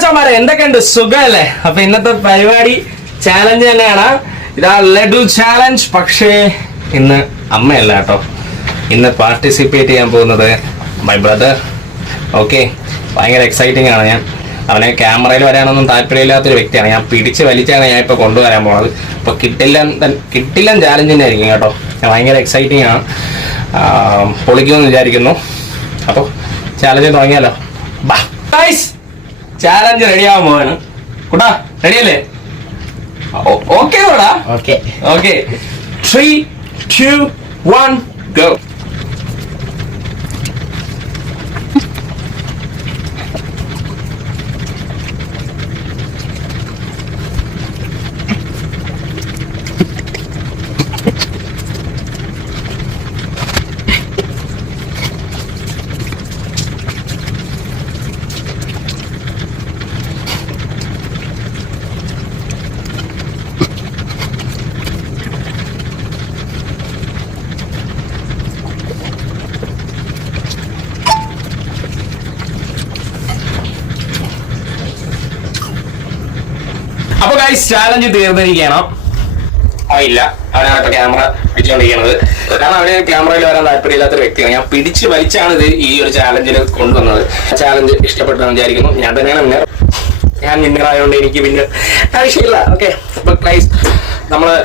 മച്ചാമാരെ എന്തൊക്കെയുണ്ട് സുഖല്ലേ? അപ്പൊ ഇന്നത്തെ പരിപാടി ചാലഞ്ച് തന്നെയാണ്. ഇതാ ലഡു ചാലഞ്ച്. പക്ഷേ ഇന്ന് അമ്മയല്ല കേട്ടോ, ഇന്ന് പാർട്ടിസിപ്പേറ്റ് ചെയ്യാൻ പോകുന്നത് മൈ ബ്രദർ. ഓക്കെ, ഭയങ്കര എക്സൈറ്റിംഗ് ആണ്. ഞാൻ അവനെ ക്യാമറയിൽ വരാനൊന്നും താല്പര്യമില്ലാത്തൊരു വ്യക്തിയാണ്. ഞാൻ പിടിച്ച് വലിച്ചാണ് ഞാൻ ഇപ്പോൾ കൊണ്ടുവരാൻ പോണത്. അപ്പോൾ കിട്ടില്ല ചാലഞ്ച് തന്നെ ആയിരിക്കും കേട്ടോ. ഭയങ്കര എക്സൈറ്റിംഗ് ആണ്. പൊളിക്കുമെന്ന് വിചാരിക്കുന്നു. അപ്പോൾ ചാലഞ്ച് തുടങ്ങിയാലോ. ബാ ഗൈസ്, ചാലഞ്ച് റെഡിയാവാൻ പോവാണ്. കൂട്ടാ റെഡിയല്ലേ? ഓക്കെ കൂടാ? Okay 3, 2, 1 go. അപ്പൊ ഗൈസ്, ചാലഞ്ച് തീർന്നിരിക്കുകയാണ്. ഇല്ല, അവനാണ് ക്യാമറ പിടിച്ചുകൊണ്ടിരിക്കുന്നത്. കാരണം അവന് ക്യാമറയിൽ വരാൻ താല്പര്യമില്ലാത്തൊരു വ്യക്തിയാണ്. ഞാൻ പിടിച്ച് വലിച്ചാണ് ഇത് ഈ ഒരു ചാലഞ്ചിൽ കൊണ്ടുവന്നത്. ചാലഞ്ച് ഇഷ്ടപ്പെട്ടെന്ന് വിചാരിക്കുന്നു. ഞാൻ തന്നെയാണ് വിന്നർ. ഞാൻ വിന്നർ ആയതുകൊണ്ട് എനിക്ക് പിന്നെ ആവശ്യമില്ല. ഓക്കെ, അപ്പൊ ഗൈസ്, നമ്മള്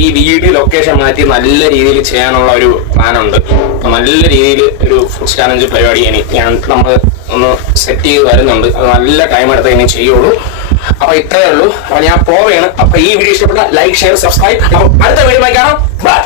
ഈ വീഡിയോ ലൊക്കേഷൻ മാറ്റി നല്ല രീതിയിൽ ചെയ്യാനുള്ള ഒരു പ്ലാനുണ്ട്. അപ്പൊ നല്ല രീതിയിൽ ഒരു ഫുഡ് ചാലഞ്ച് പരിപാടി നമ്മൾ ഒന്ന് സെറ്റ് ചെയ്ത് വരുന്നുണ്ട്. അത് നല്ല ടൈം എടുത്ത് ഇനി ചെയ്യുള്ളൂ. അപ്പൊ ഇത്രയേ ഉള്ളൂ. അപ്പൊ ഞാൻ പോവുകയാണ്. അപ്പൊ ഈ വീഡിയോ ഇഷ്ടപ്പെട്ട ലൈക്ക്, ഷെയർ, സബ്സ്ക്രൈബ്. അപ്പൊ അടുത്ത വീഡിയോ കാണാം. ബൈ.